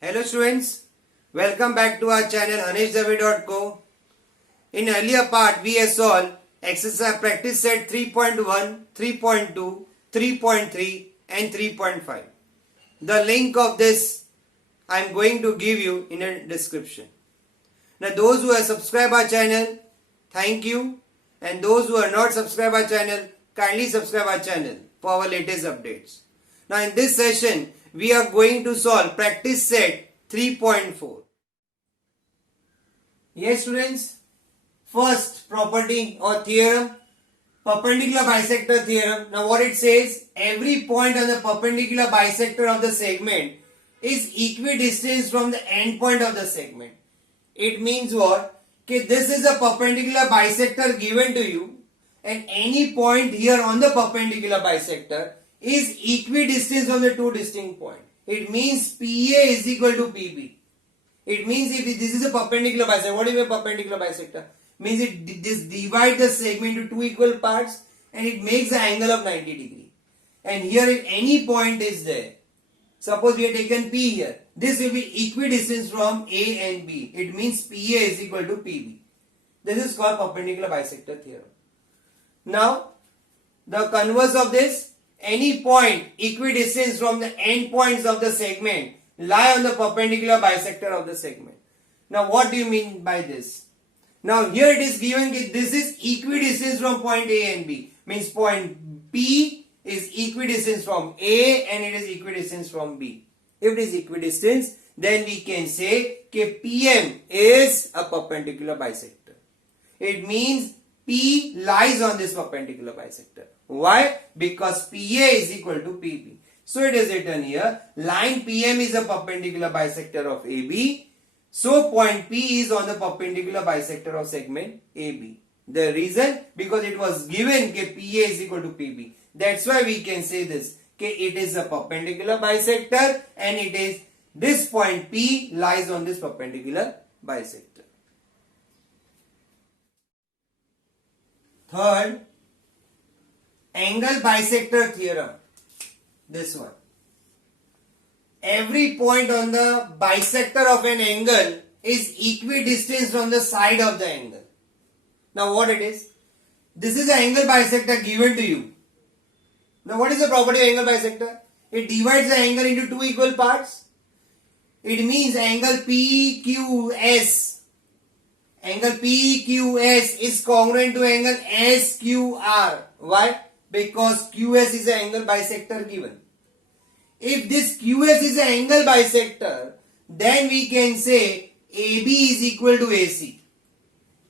Hello students, welcome back to our channel AnishDave.co. In earlier part we have solved exercise practice set 3.1, 3.2, 3.3 and 3.5. The link of this I am going to give you in a description. Now those who have subscribed our channel, thank you, and those who are not subscribed our channel, kindly subscribe our channel for our latest updates. Now in this session we are going to solve practice set 3.4. Yes students, first property or theorem, perpendicular bisector theorem. Now what it says, every point on the perpendicular bisector of the segment is equidistant from the end point of the segment. It means what? Okay, this is a perpendicular bisector given to you and any point here on the perpendicular bisector is equidistant from the two distinct points. It means PA is equal to PB. It means if this is a perpendicular bisector, what is a perpendicular bisector? Means this divides the segment into two equal parts and it makes an angle of 90 degree. And here if any point is there, suppose we have taken P here, this will be equidistant from A and B. It means PA is equal to PB. This is called perpendicular bisector theorem. Now, the converse of this, any point equidistant from the end points of the segment lie on the perpendicular bisector of the segment. Now what do you mean by this? Now here it is given that this is equidistant from point A and B. Means point P is equidistant from A and it is equidistant from B. If it is equidistant, then we can say that PM is a perpendicular bisector. It means P lies on this perpendicular bisector. Why? Because PA is equal to PB. So it is written here, line PM is a perpendicular bisector of AB. So point P is on the perpendicular bisector of segment AB. The reason? Because it was given that PA is equal to PB. That's why we can say this. It is a perpendicular bisector and it is this point P lies on this perpendicular bisector. Third, angle bisector theorem. This one. Every point on the bisector of an angle is equidistant from the side of the angle. Now what it is? This is an angle bisector given to you. Now what is the property of angle bisector? It divides the angle into two equal parts. It means angle PQS. Angle PQS is congruent to angle SQR. Why? Because QS is an angle bisector given. If this QS is an angle bisector, then we can say AB is equal to AC.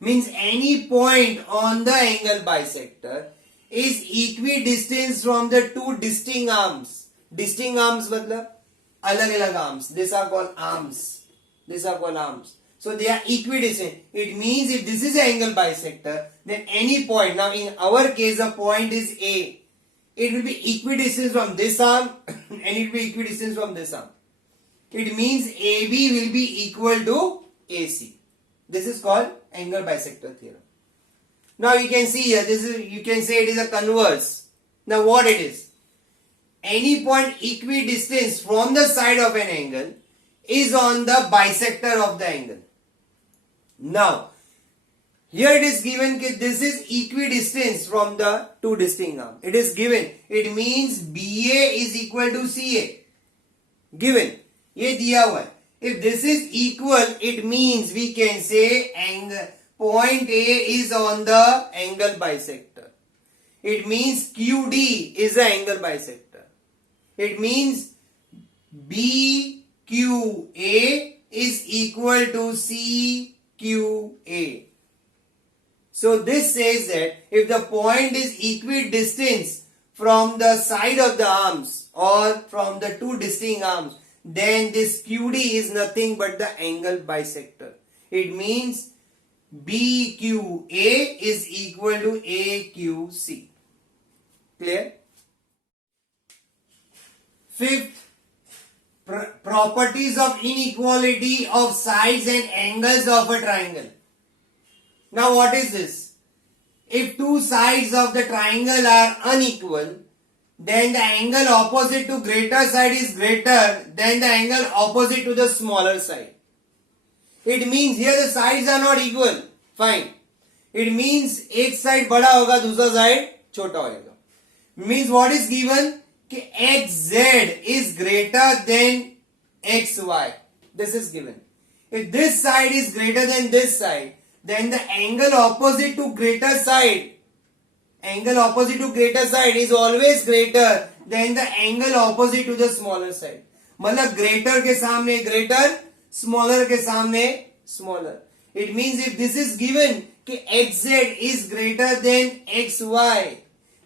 Means any point on the angle bisector is equidistant from the two distinct arms. Distinct arms matlab alag-alag arms. These are called arms. These are called arms. So they are equidistant. It means if this is an angle bisector, then any point, now in our case the point is A. It will be equidistant from this arm and it will be equidistant from this arm. It means AB will be equal to AC. This is called angle bisector theorem. Now you can see here, you can say it is a converse. Now what it is? Any point equidistant from the side of an angle is on the bisector of the angle. Now, here it is given that this is equidistant from the two distinct arms. It is given. It means BA is equal to CA. Given. ये दिया हुआ है. If this is equal, it means we can say angle point A is on the angle bisector. It means QD is the angle bisector. It means BQA is equal to CQA. So this says that if the point is equidistant from the side of the arms or from the two distinct arms, then this QD is nothing but the angle bisector. It means BQA is equal to AQC. Clear? Fifth, properties of inequality of sides and angles of a triangle. Now what is this? if two sides of the triangle are unequal, then the angle opposite to greater side is greater than the angle opposite to the smaller side. It means here the sides are not equal. Fine. It means एक side बड़ा होगा दूसरा side छोटा होगा. Means what is given? कि xz is greater than xy. This is given. If this side is greater than this side, then the angle opposite to greater side is always greater than the angle opposite to the smaller side. मतलब greater के सामने greater, smaller के सामने smaller. It means if this is given कि xz is greater than xy,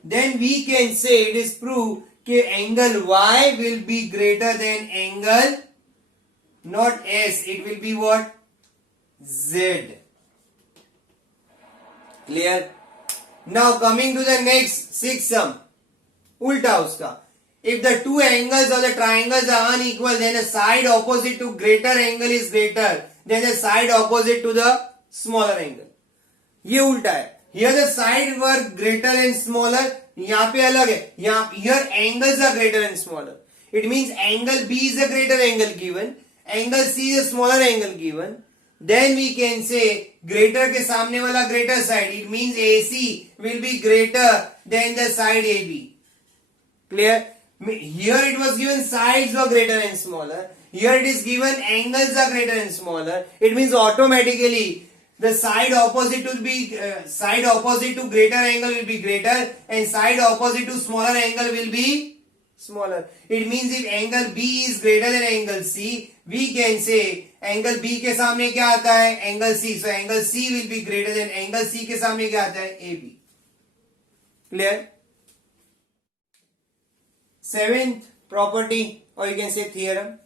then we can say it is proved कि angle y will be greater than angle not s, it will be what? Z. Clear? Now coming to the next sixth sum. Ulta uska. If the two angles of the triangles are unequal, then the side opposite to greater angle is greater than the side opposite to the smaller angle. ये उल्टा है. Here the side were greater and smaller. यहाँ पे अलग है. यहाँ here angles are greater and smaller. It means angle B is a greater angle given. Angle C is a smaller angle given. Then we can say greater के सामने वाला greater side. It means AC will be greater than the side AB. Clear? Here it was given sides were greater and smaller. Here it is given angles are greater and smaller. It means automatically the side opposite to greater angle will be greater and side opposite to smaller angle will be smaller. It means if angle B is greater than angle C, we can say angle B के सामने क्या आता है? Angle C. So angle C will be greater than angle C के सामने क्या आता है? AB. Clear? Seventh property, or you can say theorem.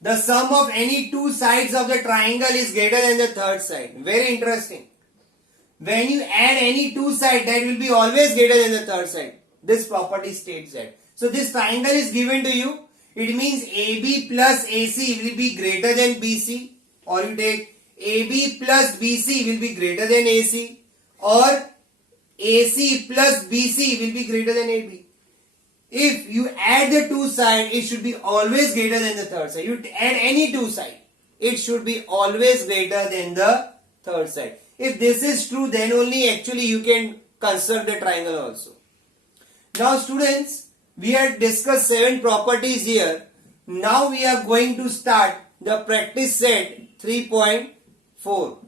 The sum of any two sides of the triangle is greater than the third side. Very interesting. When you add any two sides, that will be always greater than the third side. This property states that. So this triangle is given to you. It means AB plus AC will be greater than BC. Or you take AB plus BC will be greater than AC. Or AC plus BC will be greater than AB. If you add the two sides, it should be always greater than the third side. You add any two sides, it should be always greater than the third side. If this is true, then only actually you can construct the triangle also. Now students, we had discussed 7 properties here. Now we are going to start the practice set 3.4.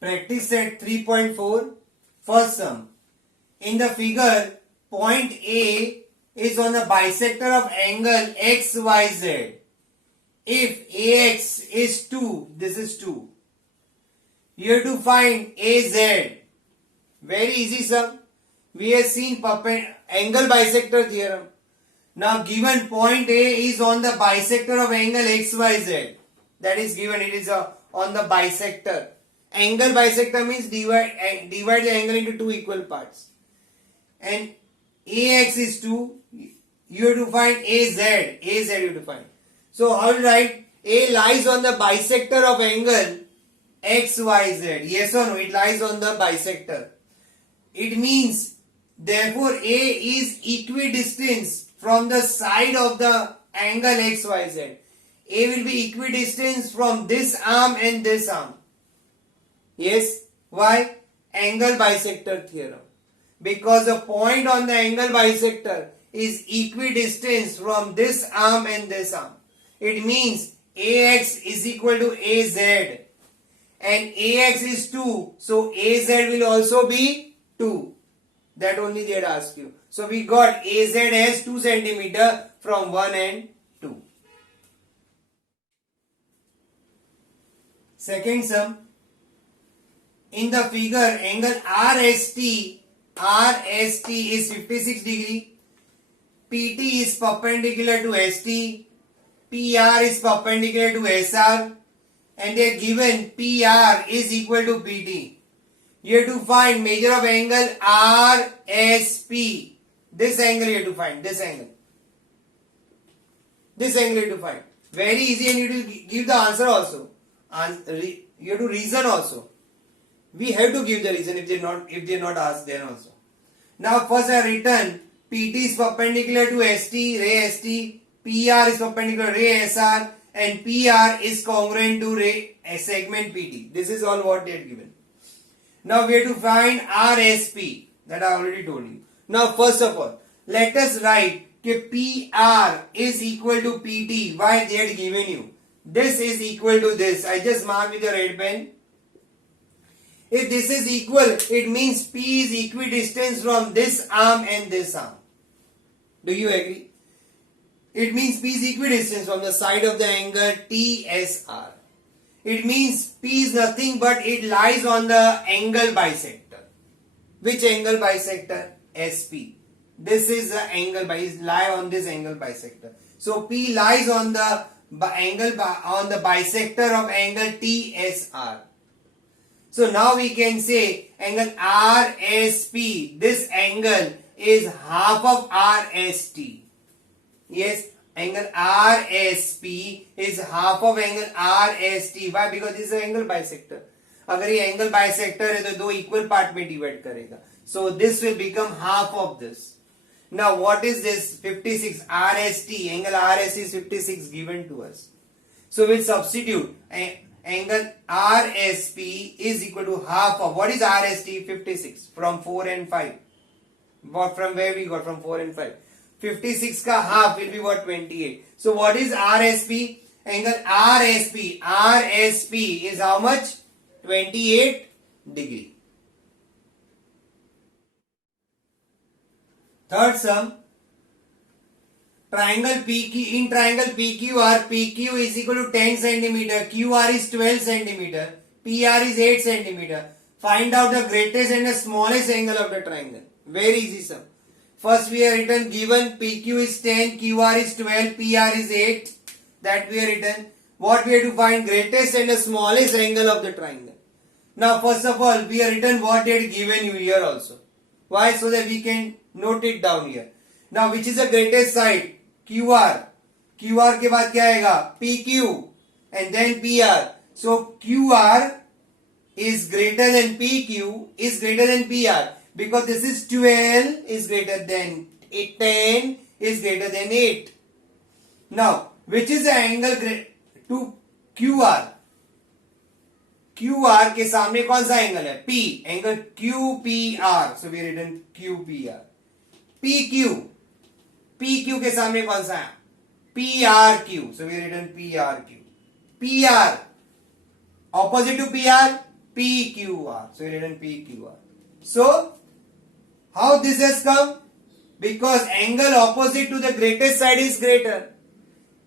Practice set 3.4. First sum. In the figure, point A is on the bisector of angle XYZ. If AX is 2, this is 2. You have to find AZ. Very easy sum. We have seen angle bisector theorem. Now given point A is on the bisector of angle XYZ. That is given, it is on the bisector. Angle bisector means divide the angle into two equal parts. And AX is 2, you have to find AZ you have to find. So how to write? A lies on the bisector of angle XYZ. Yes or no? It lies on the bisector. It means therefore A is equidistant from the side of the angle XYZ. A will be equidistant from this arm and this arm. Yes? Why? Angle bisector theorem. Because the point on the angle bisector is equidistant from this arm and this arm. It means AX is equal to AZ. And AX is 2. So AZ will also be 2. That only they had asked you. So we got AZ as 2 cm from 1 and 2. Second sum. In the figure, angle RST is 56 degree. PT is perpendicular to ST. PR is perpendicular to SR. And they are given PR is equal to PT. You have to find measure of angle RSP. This angle you have to find. This angle. This angle you have to find. Very easy, and you have to give the answer also. You have to reason also. We have to give the reason if they're not asked then also. Now first I written PT is perpendicular to ST, ray ST, PR is perpendicular to ray SR, and PR is congruent to ray segment PT. This is all what they had given. Now we have to find RSP, that I already told you. Now first of all, let us write that PR is equal to PT. Why they had given you? This is equal to this. I just mark with a red pen. If this is equal, it means P is equidistant from this arm and this arm. Do you agree? It means P is equidistant from the side of the angle TSR. It means P is nothing but it lies on the angle bisector. Which angle bisector? SP. This is the angle lie on this angle bisector. So P lies on the bisector of angle TSR. So now we can say angle RSP, this angle is half of RST. Yes, angle RSP is half of angle RST. Why? Because this is angle bisector. अगर ये angle bisector है तो दो equal part में divide करेगा. So this will become half of this. Now what is this? 56 RST. Angle RST is 56 given to us. So we'll substitute. Angle RSP is equal to half of, what is RST? 56 from 4 and 5. From where we got? From 4 and 5. 56 ka half will be what? 28. So what is RSP? Angle RSP is how much? 28 degree. Third sum. Triangle PQ, in triangle PQR, PQ is equal to 10 centimeter, QR is 12 centimeter, PR is 8 centimeter. Find out the greatest and the smallest angle of the triangle. Very easy sum. First we have written given PQ is 10, QR is 12, PR is 8. That we have written. What we have to find? Greatest and the smallest angle of the triangle. Now first of all we have written what they had given you here also. Why? So that we can note it down here. Now which is the greatest side? QR. QR के बाद क्या आएगा? PQ and then PR. So QR is greater than PQ is greater than PR because this is 12 is greater than 10 is greater than 8. Now which is the angle to QR? QR के सामने कौन सा angle है? P. Angle QPR. So we have written QPR. PQ. PQ के सामने कौन सा है? PRQ. So we have written PRQ. PR. Opposite to PR? PQR. So we have written PQR. So how this has come? Because angle opposite to the greatest side is greater.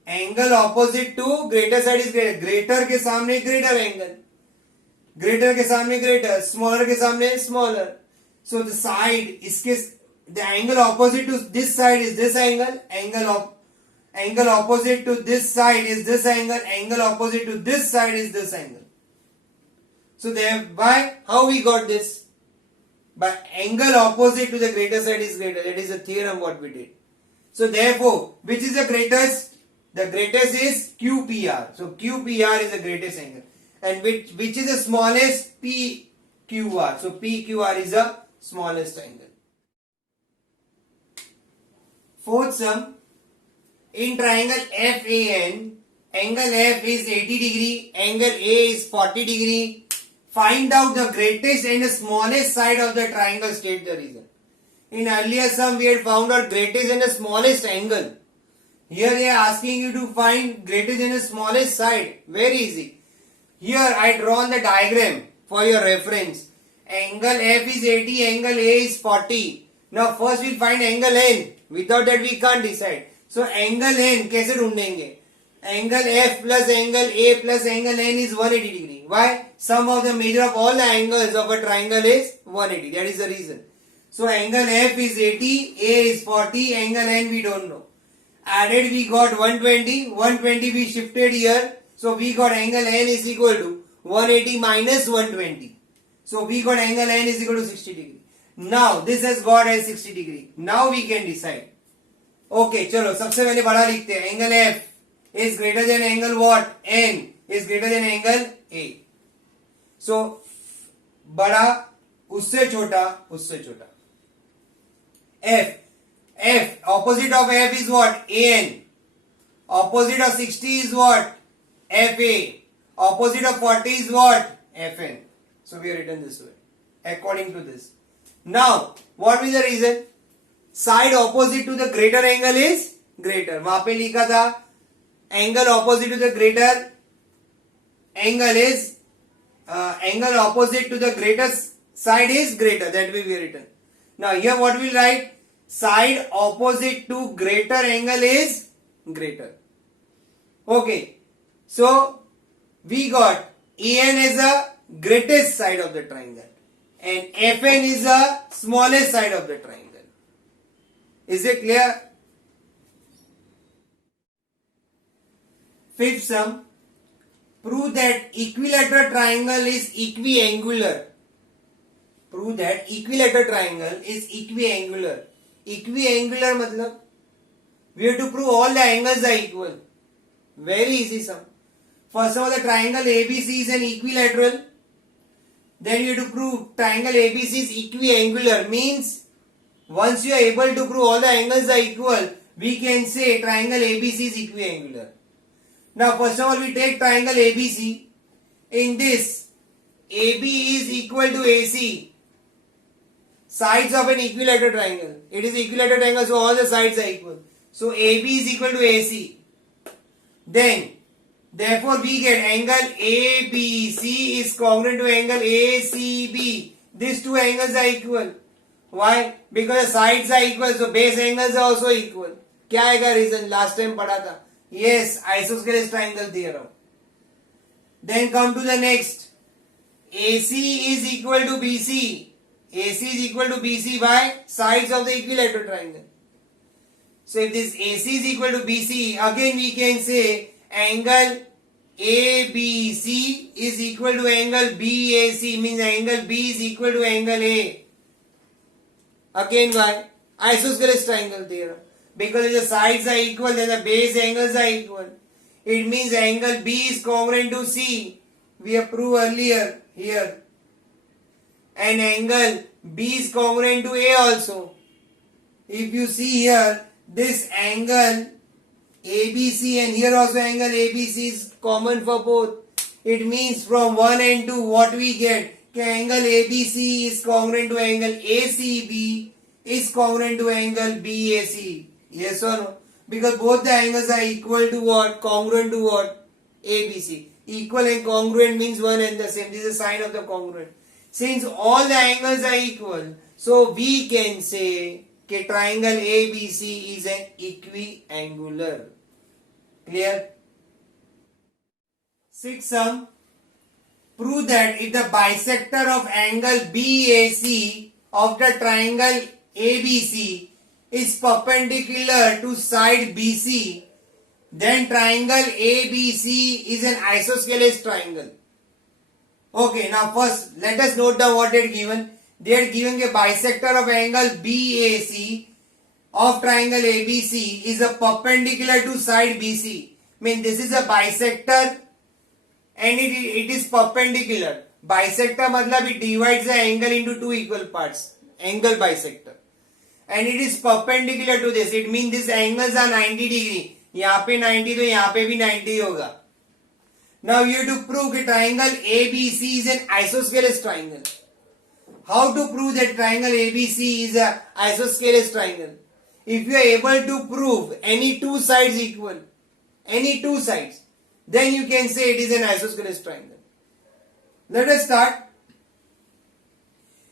Angle opposite to greater side is greater. Greater के सामने greater angle. Greater के सामने greater. Smaller के सामने smaller. So the side the angle opposite to this side is this angle. Angle opposite to this side is this angle. Angle opposite to this side is this angle. So thereby how we got this? By angle opposite to the greater side is greater. That is the theorem what we did. So therefore, which is the greatest? The greatest is QPR. So QPR is the greatest angle. And which is the smallest? PQR. So PQR is the smallest angle. Fourth sum. In triangle FAN, angle F is 80 degree, angle A is 40 degree. Find out the greatest and the smallest side of the triangle. State the reason. In earlier sum we had found out greatest and the smallest angle. Here they are asking you to find greatest and the smallest side. Very easy. Here I drawn the diagram for your reference. Angle F is 80, angle A is 40. Now first we'll find angle N. Without that we can't decide. So angle N कैसे ढूंढेंगे? Angle F plus angle A plus angle N is 180 degree. Why? Sum of the measure of all the angles of a triangle is 180. That is the reason. So angle F is 80, A is 40, angle N we don't know. Added we got 120, 120 we shifted here. So we got angle N is equal to 180 minus 120. So we got angle N is equal to 60 degree. Now this has got as 60 degree. Now we can decide. Okay, चलो सबसे पहले बड़ा लिखते हैं. Angle F is greater than angle what? N is greater than angle A. So बड़ा, उससे छोटा, उससे छोटा. F opposite of F is what? AN. Opposite of 60 is what? FA. Opposite of 40 is what? FN. So we are written this way according to this. Now what is the reason? Side opposite to the greater angle is greater. वहां पे लिखा था angle opposite to the greater angle is angle opposite to the greater side is greater. That way we are written. Now here what we will write? Side opposite to greater angle is greater. Okay. So we got EN is the greatest side of the triangle and FN is the smallest side of the triangle. Is it clear? Fifth sum. Prove that equilateral triangle is equiangular. Prove that equilateral triangle is equiangular. Equiangular मतलब we have to prove all the angles are equal. Very easy sum. First of all, the triangle ABC is an equilateral. Then you have to prove triangle ABC is equiangular. Means once you are able to prove all the angles are equal, we can say triangle ABC is equiangular. Now first of all, we take triangle ABC. In this, AB is equal to AC. Sides of an equilateral triangle. It is equilateral triangle, so all the sides are equal. So AB is equal to AC. Then, therefore, we get angle ABC is congruent to angle ACB. These two angles are equal. Why? Because the sides are equal, so base angles are also equal. क्या आएगा reason? Last time पढ़ा था. Yes, isosceles triangle theorem. Then come to the next. AC is equal to BC. AC is equal to BC by sides of the equilateral triangle. So if this AC is equal to BC, again we can say angle ABC is equal to angle BAC, means angle B is equal to angle A. Again why? Isosceles triangle theorem. Because if the sides are equal, then the base angles are equal. It means angle B is congruent to C. We have proved earlier here. And angle B is congruent to A also. If you see here, this angle ABC and here also angle ABC is common for both. It means from 1 and 2 what we get? Angle ABC is congruent to angle ACB is congruent to angle BAC. Yes or no? Because both the angles are equal to what? Congruent to what? ABC. Equal and congruent means one and the same. This is a sign of the congruent. Since all the angles are equal, so we can say that triangle ABC is an equiangular. Clear? Sixth sum. Prove that if the bisector of angle BAC of the triangle ABC is perpendicular to side BC, then triangle ABC is an isosceles triangle. Okay, now first let us note down what they are given. They are giving a bisector of angle BAC of triangle ABC is a perpendicular to side BC. Mean this is a bisector and it is perpendicular. Bisector matlab it divides the angle into two equal parts. Angle bisector. And it is perpendicular to this. It means these angles are 90 degree. यहाँ पे 90 तो यहाँ पे भी 90 होगा. Now you have to prove that triangle ABC is an isosceles triangle. How to prove that triangle ABC is an isosceles triangle? If you are able to prove any two sides equal, any two sides, then you can say it is an isosceles triangle. Let us start.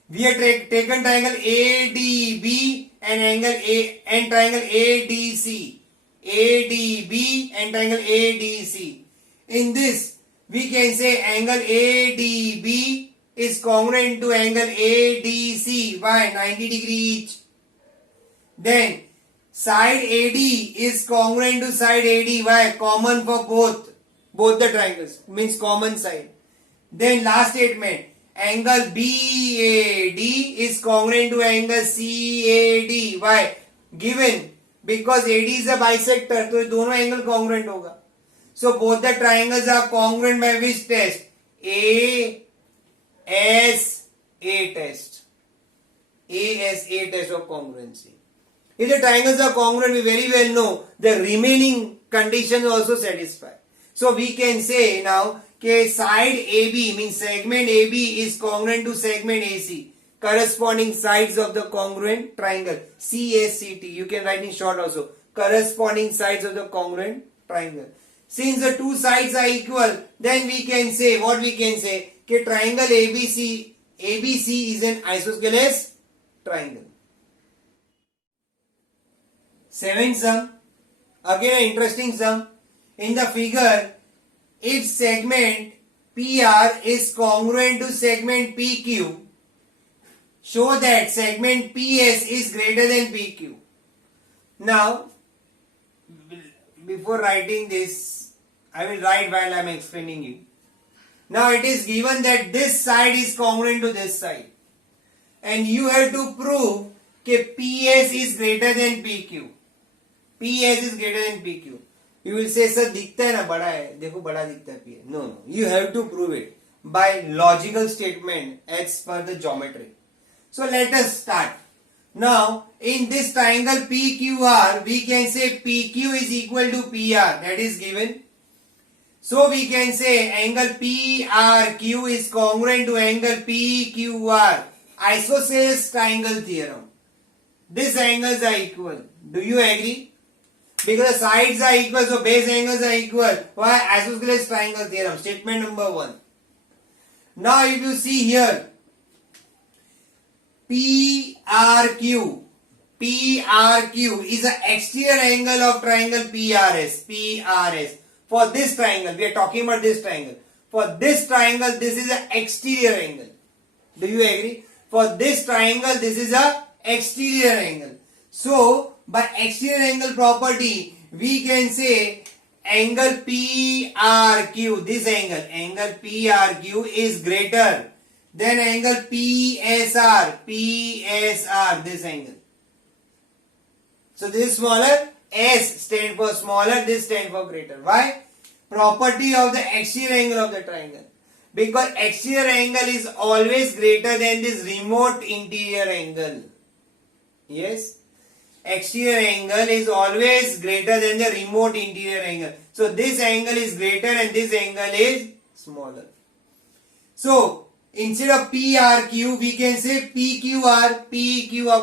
We have taken triangle ADB and angle A and triangle ADC. ADB and triangle ADC. In this, we can say angle ADB is congruent to angle ADC by 90 degree each. Then side AD is congruent to side AD by common for both the triangles, means common side. Then last statement, angle BAD is congruent to angle CAD. Why? Given because AD is a bisector, तो दोनों angle congruent होगा. So both the triangles are congruent by which test? A, S, case of congruency. If the triangles are congruent, we very well know the remaining condition also satisfy. So we can say now that side AB means segment AB is congruent to segment AC, corresponding sides of the congruent triangle CACT. You can write in short also, corresponding sides of the congruent triangle. Since the two sides are equal, then we can say, what we can say, that triangle ABC is an isosceles triangle. Seventh sum, again an interesting sum. In the figure, if segment PR is congruent to segment PQ, show that segment PS is greater than PQ. Now, before writing this, I will write while I am explaining you. Now it is given that this side is congruent to this side, and you have to prove that PS is greater than PQ. PS is greater than PQ. You will say, sir, दिखता है ना बड़ा है, देखो बड़ा दिखता है PS. No, you have to prove it by logical statement as per the geometry. So let us start. Now in this triangle PQR, we can say PQ is equal to PR. That is given. So we can say angle PRQ is congruent to angle PQR. Isosceles triangle theorem. These angles are equal. Do you agree? Because the sides are equal, so base angles are equal. Why? Isosceles triangle theorem. Statement number 1. Now if you see here, PRQ is the exterior angle of triangle PRS. For this triangle, we are talking about this triangle. For this triangle, this is an exterior angle. Do you agree? For this triangle, this is a exterior angle. So, by exterior angle property, we can say angle PRQ, this angle PRQ is greater than angle PSR, this angle. So this is smaller, S stand for smaller, this stand for greater. Why? Property of the exterior angle of the triangle. Because exterior angle is always greater than this remote interior angle. Yes? Exterior angle is always greater than the remote interior angle. So this angle is greater and this angle is smaller. So instead of PRQ, we can say PQR,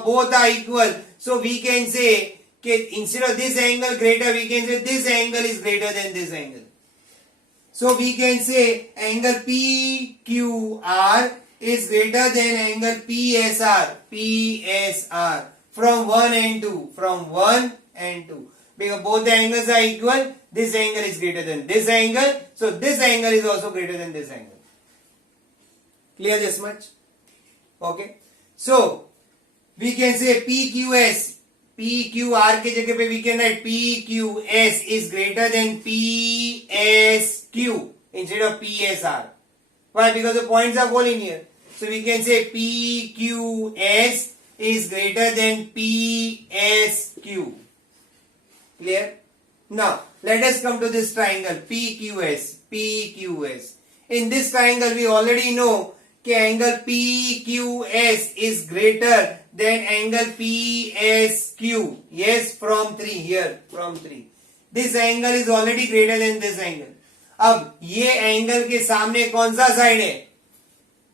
both are equal. So we can say, instead of this angle greater, we can say this angle is greater than this angle. So we can say angle PQR is greater than angle PSR, from 1 and 2, because both the angles are equal. This angle is greater than this angle, so this angle is also greater than this angle. Clear this much? Okay. So we can say PQR के जगह पे we can write PQS is greater than PSQ instead of PSR. Why? Because the points are collinear. So we can say PQS is greater than PSQ. Clear? Now let us come to this triangle PQS. In this triangle we already know that angle PQS is greater than angle PSQ. Yes, from 3 here, from 3. This angle is already greater than this angle. अब ये angle के सामने कौन सा side है?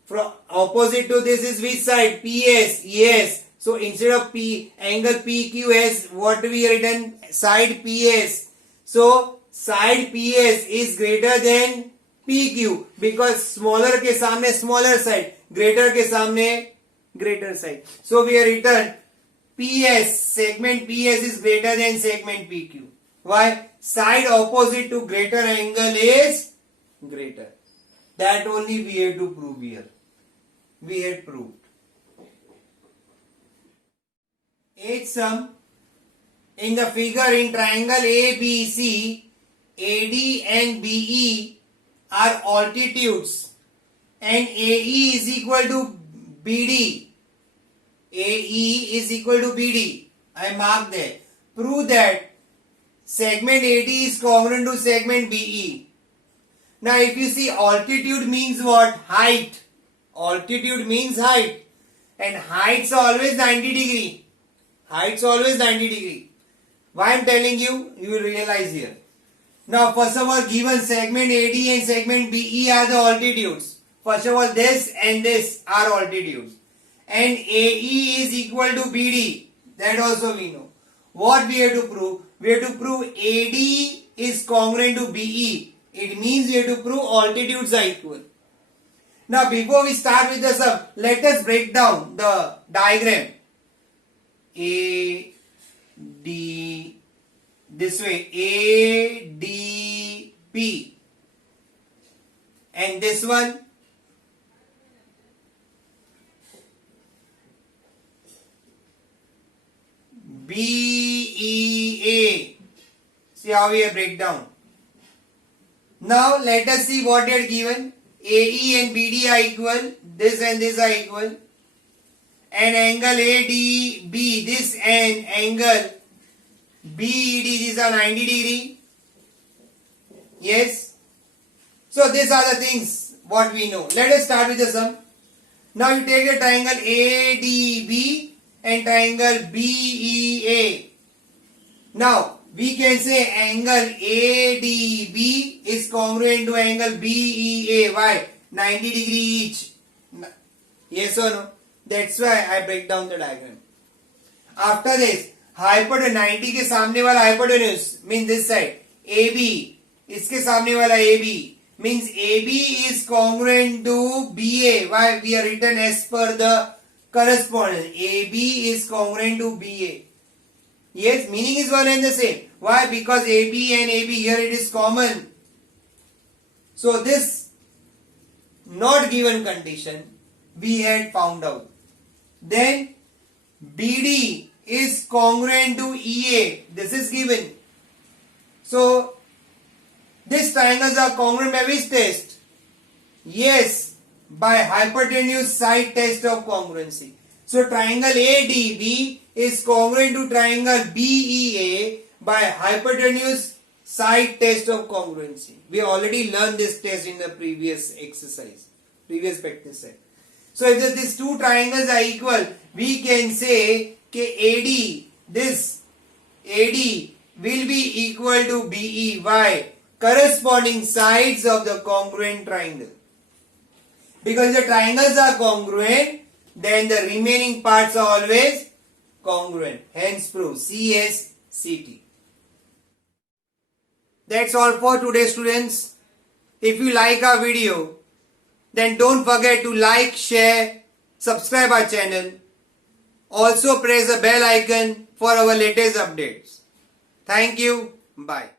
From opposite to this is which side? PS. Yes. So instead of angle PQS, what we written? Side PS. So side PS is greater than PQ because smaller के सामने smaller side, greater के सामने greater side. So we are written PS, segment PS is greater than segment PQ. Why? Side opposite to greater angle is greater. That only we have to prove here. We had proved. Eighth sum. In the figure in triangle ABC, AD and BE are altitudes and AE is equal to BD. AE is equal to BD. I mark that. Prove that segment AD is congruent to segment BE. Now if you see altitude means what? Height. Altitude means height. and heights are always 90 degree. Heights are always 90 degree. Why I'm telling you, you will realize here. Now, first of all, given segment AD and segment BE are the altitudes. First of all, this and this are altitudes. And AE is equal to BD. That also we know. What we have to prove? We have to prove AD is congruent to BE. It means we have to prove altitudes are equal. Now, before we start with the sum, let us break down the diagram. A, D, this way, A, D, P. And this one, B, E, A. See how we have break down. Now, let us see what they are given. AE and BD are equal. This and this are equal. And angle ADB, this and angle BED, these are 90 degree. Yes. So these are the things what we know. Let us start with the sum. Now you take the triangle ADB and triangle BEA. Now we can say angle ADB is congruent to angle BEA. Why? 90 degree each. Yes or no? That's why I break down the diagram. After this, hypotenuse 90 के सामने वाला hypotenuse means this side. AB, इसके सामने वाला AB means AB is congruent to BA. Why? We are written as per the correspondence. AB is congruent to BA. Yes, meaning is one and the same. Why? Because AB and AB here it is common. So this not given condition we had found out. Then BD is congruent to EA. This is given. So these triangles are congruent by which test? Yes, by hypotenuse side test of congruency. So triangle ADB is congruent to triangle BEA by hypotenuse side test of congruency. We already learned this test in the previous exercise, previous practice set. So if these two triangles are equal, we can say that this AD will be equal to BE. Why? Corresponding sides of the congruent triangle. Because the triangles are congruent, then the remaining parts are always congruent. Hence proof CSCT. That's all for today, students. If you like our video, then don't forget to like, share, subscribe our channel. Also press the bell icon for our latest updates. Thank you. Bye.